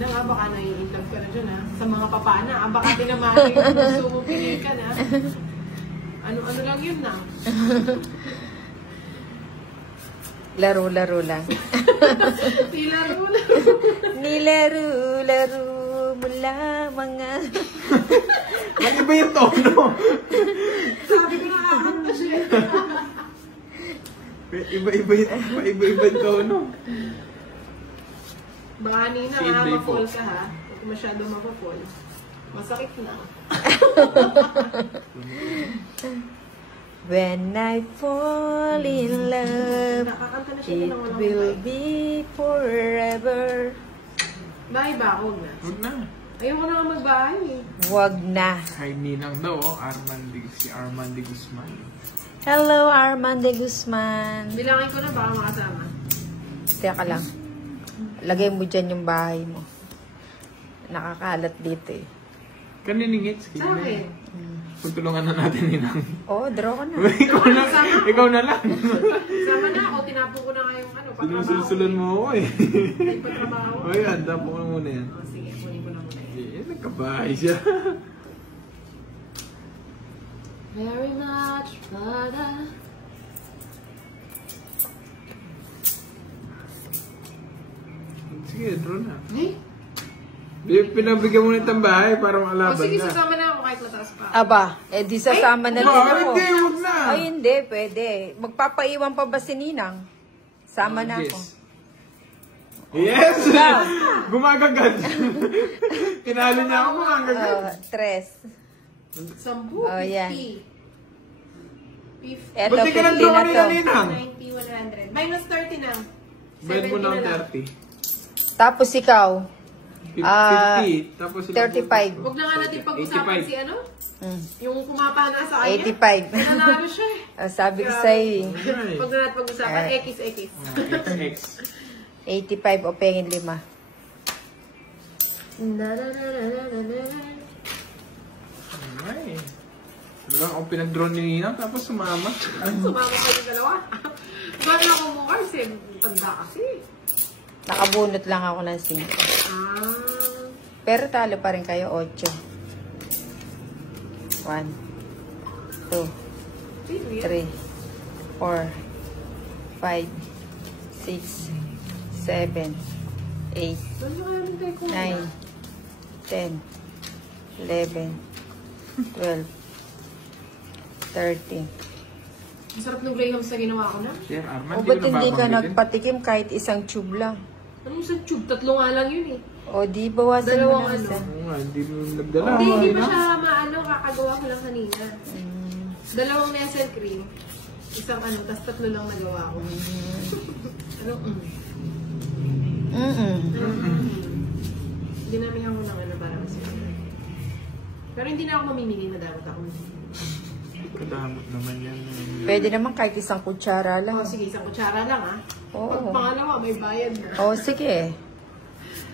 na nga, baka nai-inlove ka na dyan ha. Sa mga papana, baka tinamaan yung puso mo, pinil ka na. Ano lang yun na. Laro-laro lang. Nilaro-laro mo lamang nga. Iba yung tono. Sabi ko nakakanta siya. Iba yung tono. Baka nina nga, ma-fall ka ha. Huwag masyado ma-fall. Masakit na. When I fall in love, Nakakanta na siya it ng walang will bahay. be forever. Bahay ba? Huwag na. Huwag na. Ayoko na nga magbahay eh. Wag na. Kay Ninang daw, si Arman de Guzman. Hello, Arman de Guzman. Bilangin ko na baka makasama. Teka lang. Lagay mo dyan yung bahay mo. Nakakalat dito eh. Kaniningit. Sa akin. Pagtulungan na natin, Ninang. Oo, draw ko na. Ikaw na lang. Sama na ako. Tinapo ko na nga yung patrabaho. Sinusulsulan mo ako eh. Yung patrabaho. O yan, tapo ko na muna yan. Oh, sige, kunin ko na muna yan. Nagkabahay siya. Very much better. Sige, draw na. Eh? Pinabigyan mo na itang bahay para makalaban O sige, na. sasama na ako kahit mataas pa. Aba, di sasama na din ako. Hindi, huwag na. Ay, hindi, pwede. Magpapaiwan pa ba si Ninang? Sama na ako. Yes! Gumagagad. Tinalo niya ako gumagagad. 3. 10, Oh, yan. 50. Eto, Ba't di ka 50 nag-draw na kanina, to. Ninang? 90, 100. Minus 30 na. Bayad mo 70 ng na lang. 30. Tapos ikaw, 50. Tapos 35. Huwag na nga natin pag-usapan 85. si ano? Yung kumapana sa kanya. 85. Nanalo siya eh. Sabi ko sa'yo, Huwag na natin pag-usapan. X. X. 85 o pengin 5. Ay. Talagang ako pinag-draw ni Ninang tapos sumama. Sumama kayo dalawa. Gano'n ako mo kasi. Tanda kasi. Nakabunot lang ako ng 5. Pero talo pa rin kayo, 8. 1, 2, 3, 4, 5, 6, 7, 8, 9, 10, 11, 12, 13. Masarap ng grahams na ginawa ko na. Sir Arman, O ba't hindi ka nagpatikim kahit isang tube lang? Ano yung isang tube? 3 nga lang yun eh. O di bawasan mo Dalawang na ano. isa. Oo nga, hindi mo nagdala. Hindi pa siya maano, kakagawa ko lang kanina. 2 Nestle cream. Isang ano, tas 3 lang nagawa ko. Ano? Dinamihan ko ng ano para mas yun. Pero hindi na ako mamimili na dapat ako. Kadamot naman yan. Pwede naman kahit isang kutsara lang. Oh, sige, isang kutsara lang ah. Oo. Pag pangalawa, may bayad na. O sige.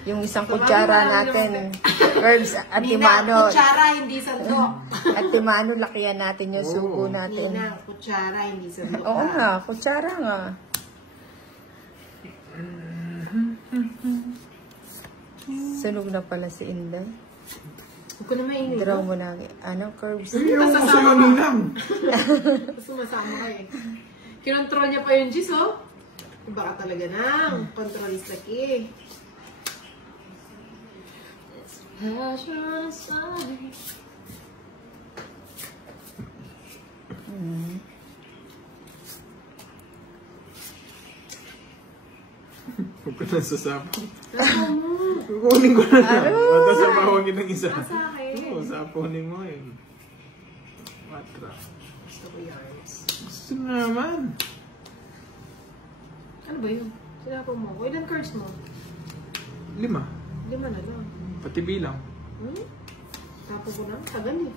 Yung isang kutsara natin. Herbs, at Nina, timano. kutsara, hindi sandok. At timano, lakihan natin yung suko natin. Nina, kutsara, hindi sandok. Oo nga, kutsara nga. Sunog na pala si Inday. Huwag ko na mainit. Draw mo na. Ano, curves? Ayaw ko sa'yo, Ninang. Gusto masama ka eh. Kinontrol niya pa yung Gis, oh. Iba ka talaga nang. Controlista ki. Huwag ko na sasapo. Kukunin ko na lang. O, tapos sapahongin ng isa. Sa akin. Oo, saponin mo yun. Matra. Gusto ko yarns. Gusto na naman. Ano ba yun? Sinapo mo. Ilan cards mo? 5. 5 na lang. Pati bilang. Tapo ko na. Tagal eh.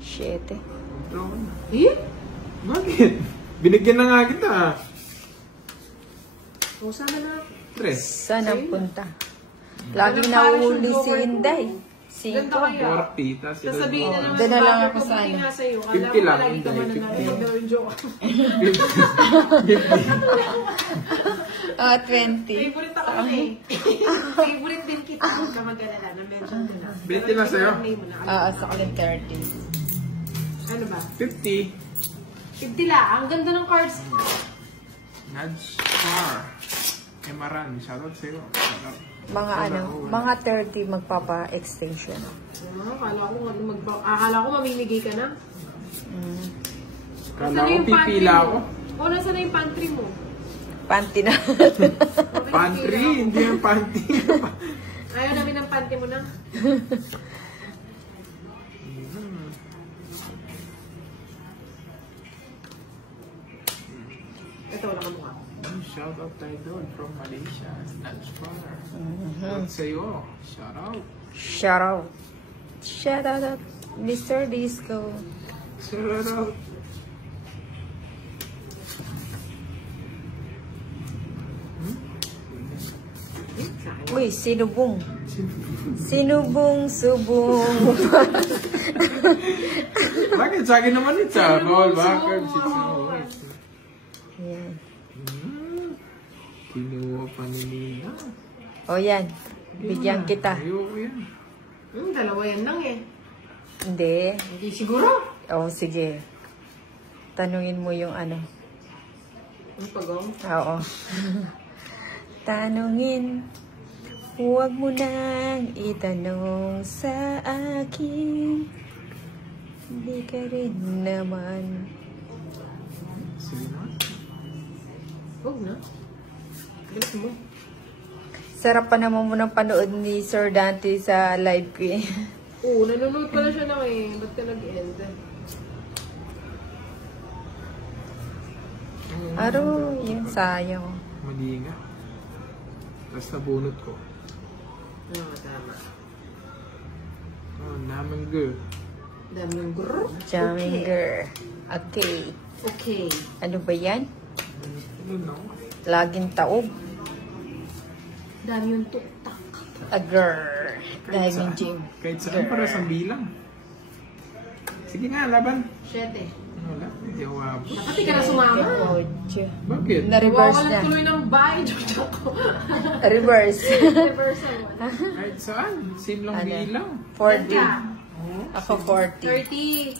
7. Draw ko na. Eh? Bakit? Binigyan na nga kita. O, sana na. 3. Saan ang punta? Lagi nahuli si Inday. 5. Ganda kaya. 40. Tapos ito. Sasabihin na naman Doon na lang bagay ako kung sa hindi ano. nga sa'yo. 50 lang, Lagi ka Inday, man 50. na joke. 20. Favorite ako na eh. Favorite din kita. Huwag ka mag-alala. Na-mention ko na. 20 na sa'yo. Sa akin 30. Ano ba? 50. 50 lang. Ang ganda ng cards. Nudge Car. Emaran. Shoutout sa'yo. Shoutout. Mga 30 magpapa-extinction. Akala ko mamimigay ka na. Kala ko pipila ako. O, nasa na yung pantry mo? Panty na. Pantry, hindi yung panty. Ayaw namin ng panty mo na. Ito, wala ka mukha. Shout out tayo doon from Malaysia. Nudge Car. Shout sa'yo. Shout out. Shout out. Shout out, Mr. Disco. Shout out. Uy, sinubong. Sinubong, subong. Bakit? Sa akin naman ito. Bawal ba? Yan. Kinuha pa ni Nina. O yan. Bigyan kita. Ayoko yan. Dalawa yan lang eh. Hindi. Hindi siguro. O, sige. Tanungin mo yung ano. Ang pagong. Oo. Tanungin. Huwag mo nang itanong sa akin. Hindi ka rin naman. Sige na. Huwag na. Galit mo. Sarap pa naman mo ng panood ni Sir Dante sa live ko eh. Oo, nanonood pala siya na eh. Ba't ka nag-end? Aro, yun sayang. Mali nga. Tapos nabunot ko. Tama. Oh, naman girl. Dami yung grrr. Jaminger. Okay. Okay. Ano ba yan? Ano no? Laging taob. Dami yung tuktak. Agar. Diving gym. Kahit saan para sa bilang. Sige nga, laban. 7. Wala, hindi ako abot. Dapat ka na sumama. Ocho. Bakit? Na-reverse Wawalan na. tuloy ng bahay. Joke ko. Reverse. Reverse naman. Kahit saan? Same lang Ano? bilang. 40. Oh. Ako 40. 30.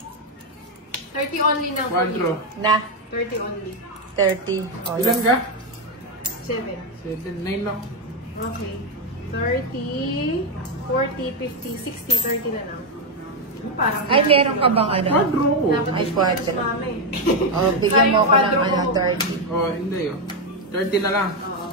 30 only na. Quadro. Na. 30 only. 30. Oh, Ilan yan. ka? 7. 7, 9 lang. Okay. 30, 40, 50, 60, 30 na lang. Parang Ay, meron ka bang ano? Quadro ko. Dapat Ay, hindi quadro. ka sumama eh. Oh, bigyan mo ako ng Sayang ano, quadro ko. 30. Oh, hindi oh. 30 na lang. Oo.